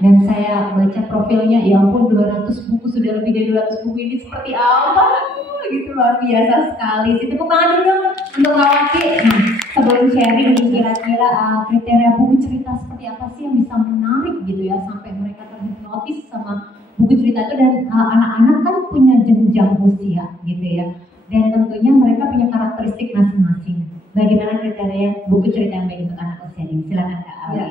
Dan saya baca profilnya, ya ampun 200 buku, sudah lebih dari 200 buku ini seperti apa? Gitu luar biasa sekali. Tepuk tangan dulu dong untuk Rawati. Sebelum sharing kira-kira kriteria buku cerita seperti apa sih yang bisa menarik gitu ya sampai mereka terhipnotis sama buku cerita itu. Dan anak-anak kan punya jenjang usia gitu ya. Dan tentunya mereka punya karakteristik masing-masing. Bagaimana kriteria buku cerita yang baik untuk anak usia ini? Silakan Kak Ali. Ya,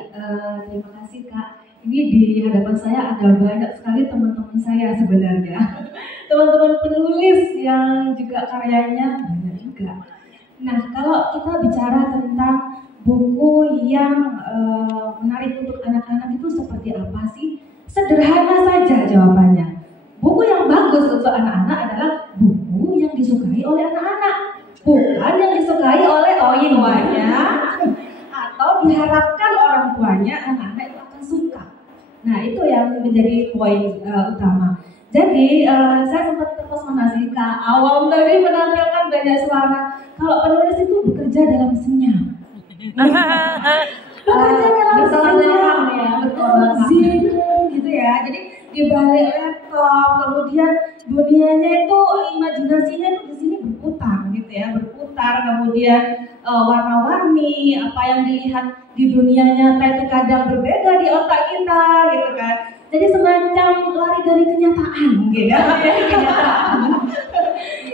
terima kasih Kak. Ini di hadapan saya ada banyak sekali teman-teman saya sebenarnya. Teman-teman penulis yang juga karyanya banyak juga. Nah, kalau kita bicara tentang buku yang menarik untuk anak-anak itu seperti apa sih? Sederhana saja jawabannya. Buku yang bagus untuk anak-anak adalah buku yang disukai oleh anak-anak, bukan yang disukai oleh orang tuanya atau diharapkan orang tuanya anak-anak itu akan suka. Nah, itu yang menjadi poin utama. Jadi saya sempat terpesona sih Kak, awam tadi menampilkan banyak suara. Kalau penulis itu bekerja dalam senyap. Bekerja dalam senyap ya, betul gitu ya. Jadi di balik laptop, kemudian dunianya itu, imajinasinya itu di sini berputar gitu ya, berputar, kemudian warna-warni, apa yang dilihat di dunia nyata itu kadang berbeda di otak kita gitu kan. Jadi semacam lari dari kenyataan gitu ya.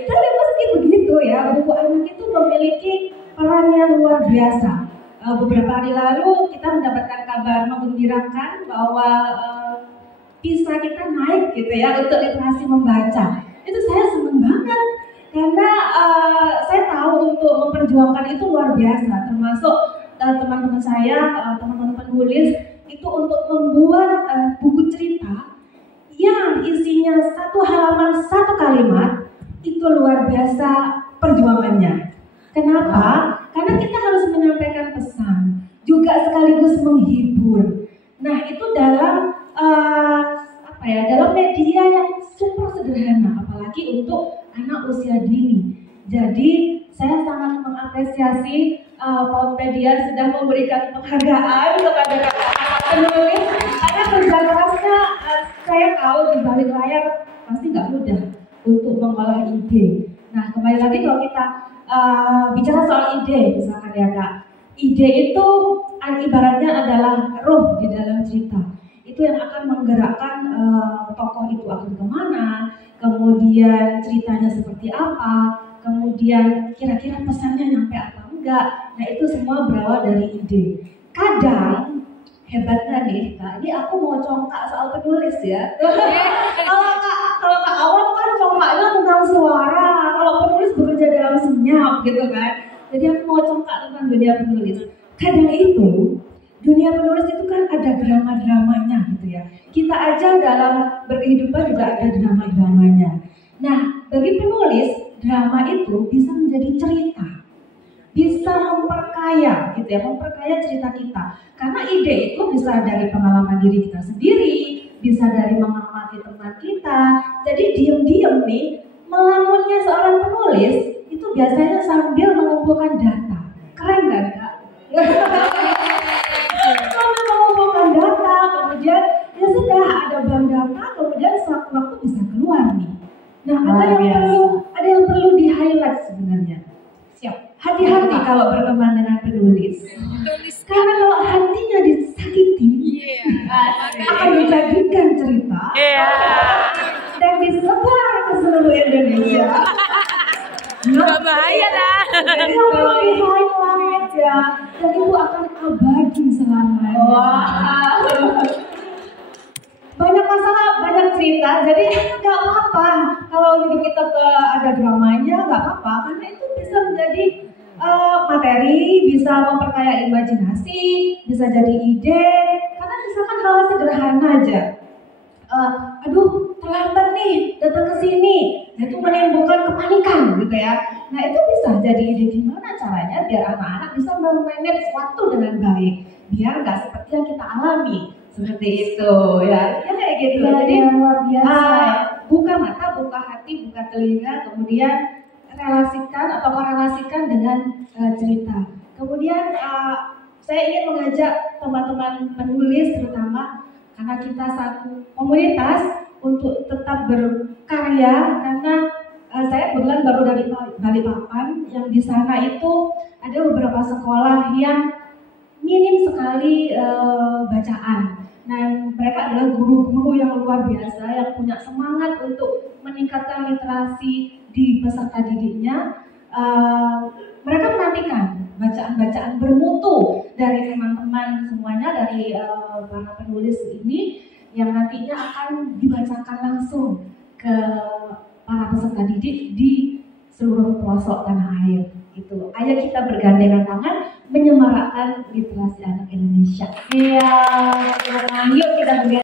Tapi meski begitu ya, buku anak itu memiliki peran yang luar biasa. Beberapa hari lalu kita mendapatkan kabar menggembirakan bahwa PISA kita naik gitu ya untuk literasi membaca. Itu saya senang banget karena saya tahu untuk memperjuangkan itu luar biasa. Termasuk teman-teman saya, teman-teman penulis itu untuk membuat buku cerita yang isinya satu halaman satu kalimat itu luar biasa perjuangannya. Kenapa? Karena kita harus menyampaikan pesan, juga sekaligus menghibur. Nah itu dalam dalam media yang super sederhana, apalagi untuk anak usia dini. Jadi saya sangat mengapresiasi Pautpedia sudah memberikan penghargaan kepada kakak-kakak penulis karena kerja kerasnya saya tahu di balik layar pasti nggak mudah untuk mengolah ide. Nah kembali lagi kalau kita bicara soal ide, misalkan ya Kak, ide itu ibaratnya adalah ruh di dalam cerita. Itu yang akan menggerakkan tokoh itu akan kemana, kemudian ceritanya seperti apa, kemudian kira-kira pesannya nyampe apa enggak. Nah itu semua berawal dari ide. Kadang hebatnya nih Kak, ini aku mau congkak soal penulis ya. Kalau Kak Awam kan congkaknya tentang suara, kalau penulis bekerja dalam senyap gitu kan. Jadi aku mau congkak tentang dunia penulis. Kadang itu dunia penulis itu kan ada drama-dramanya gitu ya. Kita aja dalam berkehidupan juga ada drama-dramanya. Nah, bagi penulis, drama itu bisa menjadi cerita. Bisa memperkaya gitu ya, memperkaya cerita kita. Karena ide itu bisa dari pengalaman diri kita sendiri, bisa dari mengamati teman kita. Jadi diam-diam nih, melamunnya seorang penulis itu biasanya sambil mengumpulkan data. Keren kan Kak? Mengumpulkan data, kemudian ya sudah ada bank data, kemudian suatu waktu bisa keluar nih. Nah, ada yang perlu di highlight sebenarnya. Siap. Hati-hati kalau berteman dengan penulis. Karena kalau hatinya disakiti, akan dijadikan cerita dan disebar ke seluruh Indonesia. Nggak bahaya lah. Jadi yang perlu di highlight ya, dan itu akan abadi selamanya. Banyak masalah, banyak cerita, jadi nggak apa-apa kalau hidup kita ada dramanya, nggak apa-apa, karena itu bisa menjadi materi, bisa memperkaya imajinasi, bisa jadi ide. Karena misalkan hal sederhana aja, aduh terlambat nih datang ke sini, itu menimbulkan kepanikan gitu ya. Nah itu bisa jadi ide gimana caranya biar anak-anak bisa memanage waktu dengan baik, biar nggak seperti yang kita alami. Seperti itu ya kayak gitu. Jadi luar biasa. Buka mata, buka hati, buka telinga, kemudian relasikan atau korelasikan dengan cerita. Kemudian saya ingin mengajak teman-teman penulis terutama karena kita satu komunitas untuk tetap berkarya. Karena saya kebetulan baru dari Balikpapan, yang di sana itu ada beberapa sekolah yang minim sekali bacaan. Dan mereka adalah guru-guru yang luar biasa yang punya semangat untuk meningkatkan literasi di peserta didiknya. Mereka menantikan bacaan-bacaan bermutu dari teman-teman semuanya, dari para penulis ini yang nantinya akan dibacakan langsung ke para peserta didik di seluruh pelosok tanah air. Gitu. Ayo kita bergandengan tangan menyemarakkan literasi anak Indonesia. Iya, yuk kita bergandengan.